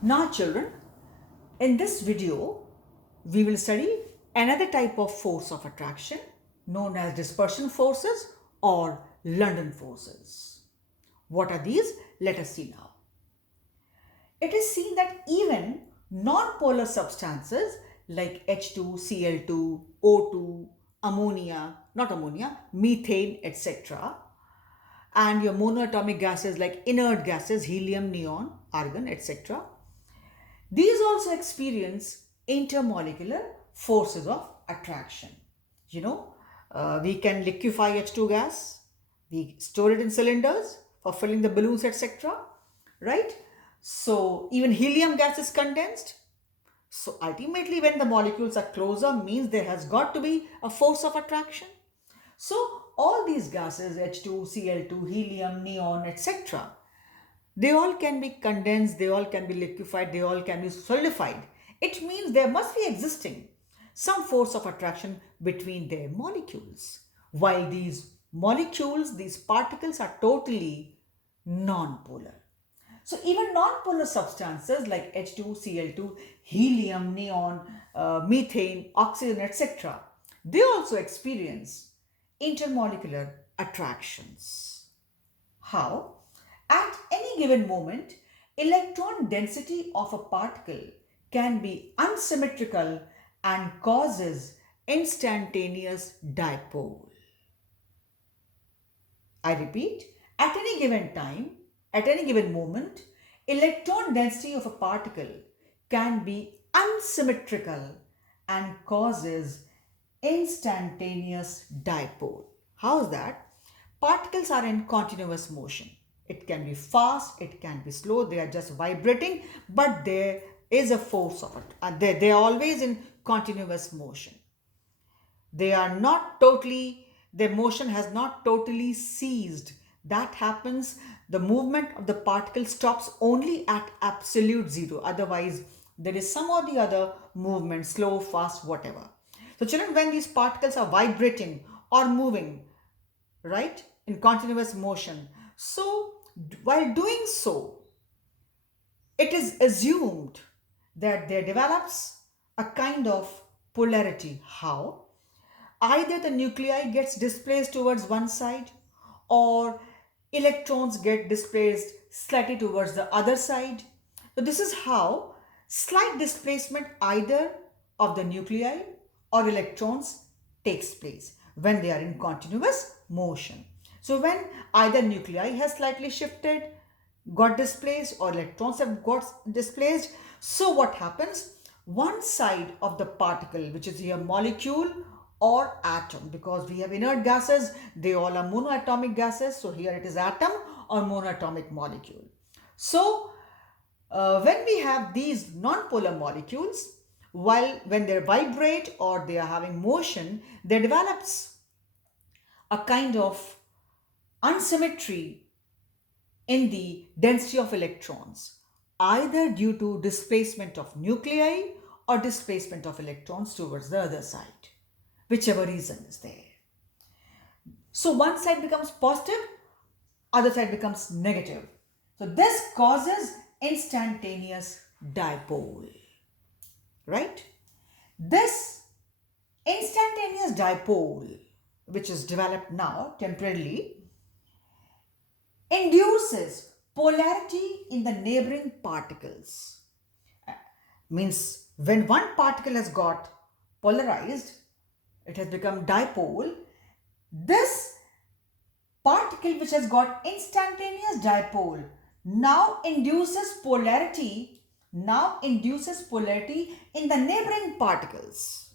Now children, in this video, we will study another type of force of attraction known as dispersion forces or London forces. What are these? Let us see now. It is seen that even non-polar substances like H2, Cl2, O2, methane, etc., and your monoatomic gases like inert gases, helium, neon, argon, etc., these also experience intermolecular forces of attraction. We can liquefy H2 gas, we store it in cylinders for filling the balloons, etc. Right? So, even helium gas is condensed. So, ultimately, when the molecules are closer, means there has got to be a force of attraction. So, all these gases, H2, Cl2, helium, neon, etc., they all can be condensed, they all can be liquefied, they all can be solidified. It means there must be existing some force of attraction between their molecules. While these molecules, these particles are totally non-polar. So even non-polar substances like H2, Cl2, helium, neon, methane, oxygen, etc., they also experience intermolecular attractions. How? At any given moment, electron density of a particle can be unsymmetrical and causes instantaneous dipole. I repeat, at any given time, at any given moment, electron density of a particle can be unsymmetrical and causes instantaneous dipole. How is that? Particles are in continuous motion. It can be fast, it can be slow, they are just vibrating, but there is a force of it. They are always in continuous motion. They are not totally, their motion has not totally ceased. That happens, the movement of the particle stops only at absolute zero. Otherwise, there is some or the other movement, slow, fast, whatever. So, children, when these particles are vibrating or moving, right, in continuous motion, so while doing so, it is assumed that there develops a kind of polarity. How? Either the nuclei gets displaced towards one side or electrons get displaced slightly towards the other side. So this is how slight displacement either of the nuclei or electrons takes place when they are in continuous motion. So when either nuclei has slightly shifted, got displaced, or electrons have got displaced, so what happens? One side of the particle, which is here molecule or atom, because we have inert gases, they all are monoatomic gases, so here it is atom or monoatomic molecule. So when we have these non-polar molecules, when they vibrate or they are having motion, there develops a kind of unsymmetry in the density of electrons, either due to displacement of nuclei or displacement of electrons towards the other side, whichever reason is there. So one side becomes positive, other side becomes negative. So this causes instantaneous dipole, right? This instantaneous dipole, which is developed now temporarily, induces polarity in the neighboring particles. Means when one particle has got polarized, it has become dipole. This particle which has got instantaneous dipole now induces polarity in the neighboring particles.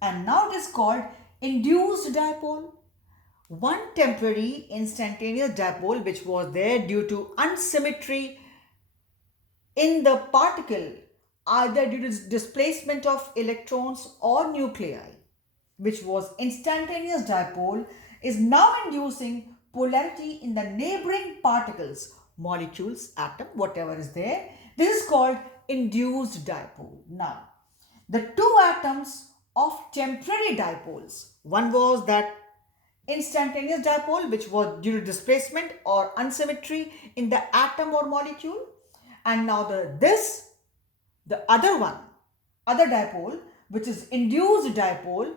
And now it is called induced dipole. One temporary instantaneous dipole which was there due to unsymmetry in the particle, either due to displacement of electrons or nuclei, which was instantaneous dipole, is now inducing polarity in the neighboring particles, molecules, atom, whatever is there. This is called induced dipole. Now, the two atoms of temporary dipoles, one was that instantaneous dipole, which was due to displacement or unsymmetry in the atom or molecule. And now the other one, other dipole, which is induced dipole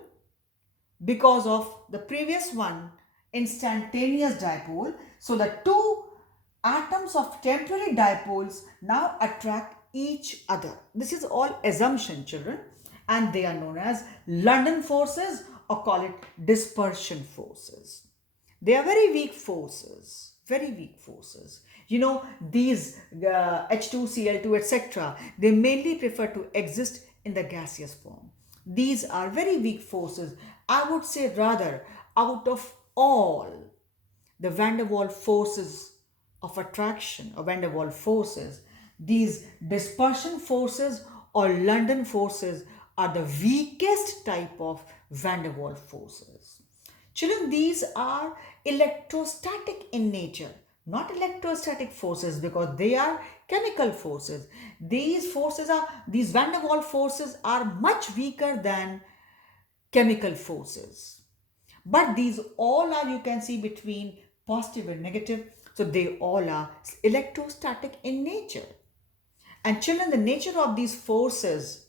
because of the previous one, instantaneous dipole. So the two atoms of temporary dipoles now attract each other. This is all assumption, children, and they are known as London forces, or call it dispersion forces. They are very weak forces, very weak forces. You know, these H2Cl2, etc., they mainly prefer to exist in the gaseous form. These are very weak forces. I would say rather, out of all the van der Waals forces of attraction, or van der Waals forces, these dispersion forces or London forces are the weakest type of van der Waals forces. Children, these are electrostatic in nature, not electrostatic forces, because they are chemical forces. These van der Waals forces are much weaker than chemical forces. But these all are, you can see, between positive and negative. So they all are electrostatic in nature. And children, the nature of these forces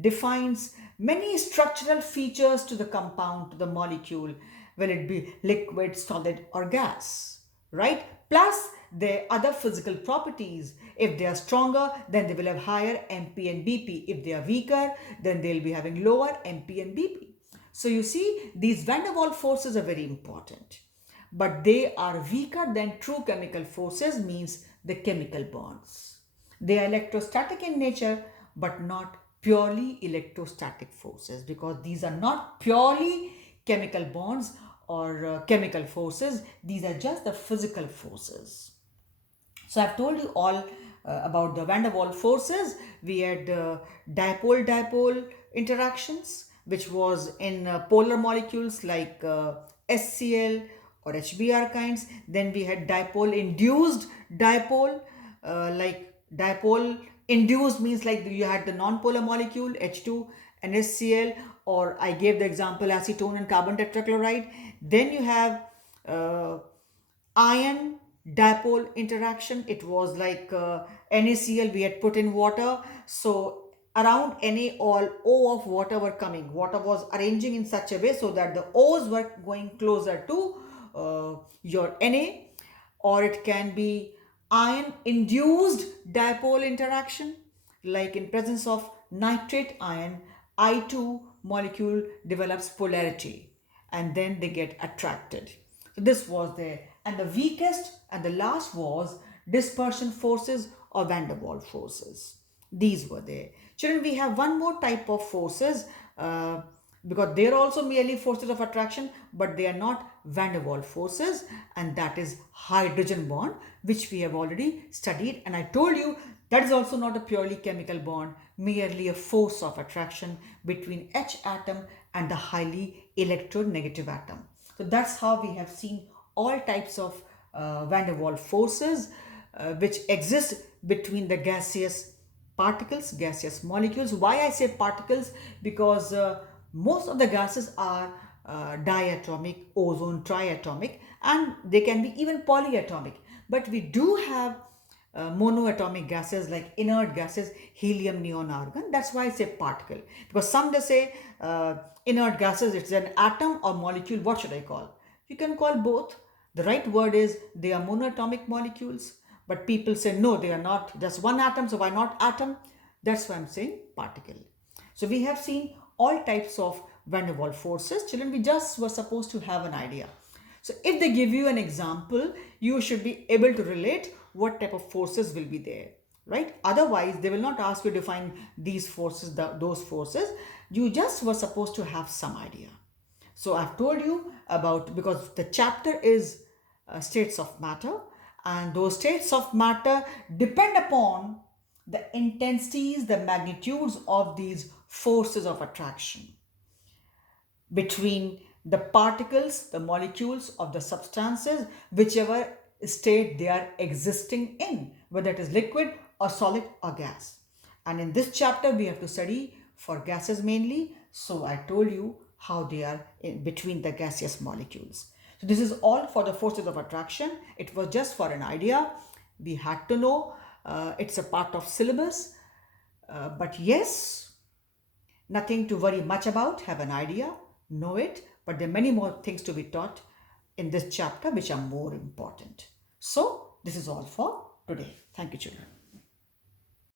defines many structural features to the compound, to the molecule, will it be liquid, solid, or gas, right? Plus their other physical properties. If they are stronger, then they will have higher MP and BP. If they are weaker, then they'll be having lower MP and BP. So you see, these van der Waals forces are very important, but they are weaker than true chemical forces, means the chemical bonds. They are electrostatic in nature, but not purely electrostatic forces, because these are not purely chemical bonds or chemical forces. These are just the physical forces. So I've told you all about the van der Waals forces. We had dipole-dipole interactions, which was in polar molecules like SCl or HBr kinds. Then we had dipole-induced dipole, like dipole induced means like you had the non-polar molecule H2 and HCl, or I gave the example acetone and carbon tetrachloride. Then you have ion dipole interaction. It was like NaCl we had put in water. So around Na, all O of water were coming. Water was arranging in such a way so that the O's were going closer to your Na. Or it can be ion induced dipole interaction, like in presence of nitrate ion, I2 molecule develops polarity and then they get attracted. So this was there. And the weakest and the last was dispersion forces or van der Waals forces. These were there. Children, we have one more type of forces because they are also merely forces of attraction, but they are not van der Waals forces, and that is hydrogen bond, which we have already studied. And I told you that is also not a purely chemical bond, merely a force of attraction between H atom and the highly electronegative atom. So that's how we have seen all types of van der Waals forces which exist between the gaseous particles, gaseous molecules. Why I say particles? Because most of the gases are diatomic, ozone triatomic, and they can be even polyatomic. But we do have monoatomic gases like inert gases, helium, neon, argon. That's why I say particle. Because some they say inert gases, it's an atom or molecule. What should I call? You can call both. The right word is they are monoatomic molecules. But people say no, they are not just one atom, so why not atom? That's why I'm saying particle. So we have seen all types of van der Waals forces. Children, we just were supposed to have an idea. So if they give you an example, you should be able to relate what type of forces will be there, right? Otherwise, they will not ask you to define these forces, those forces. You just were supposed to have some idea. So I've told you about, because the chapter is states of matter, and those states of matter depend upon the intensities, the magnitudes of these forces of attraction between the particles, the molecules of the substances, whichever state they are existing in, whether it is liquid or solid or gas. And in this chapter, we have to study for gases mainly. So I told you how they are in between the gaseous molecules. So this is all for the forces of attraction. It was just for an idea. We had to know. It's a part of syllabus. But yes, nothing to worry much about. Have an idea, know it. But there are many more things to be taught in this chapter which are more important. So this is all for today. Thank you, children.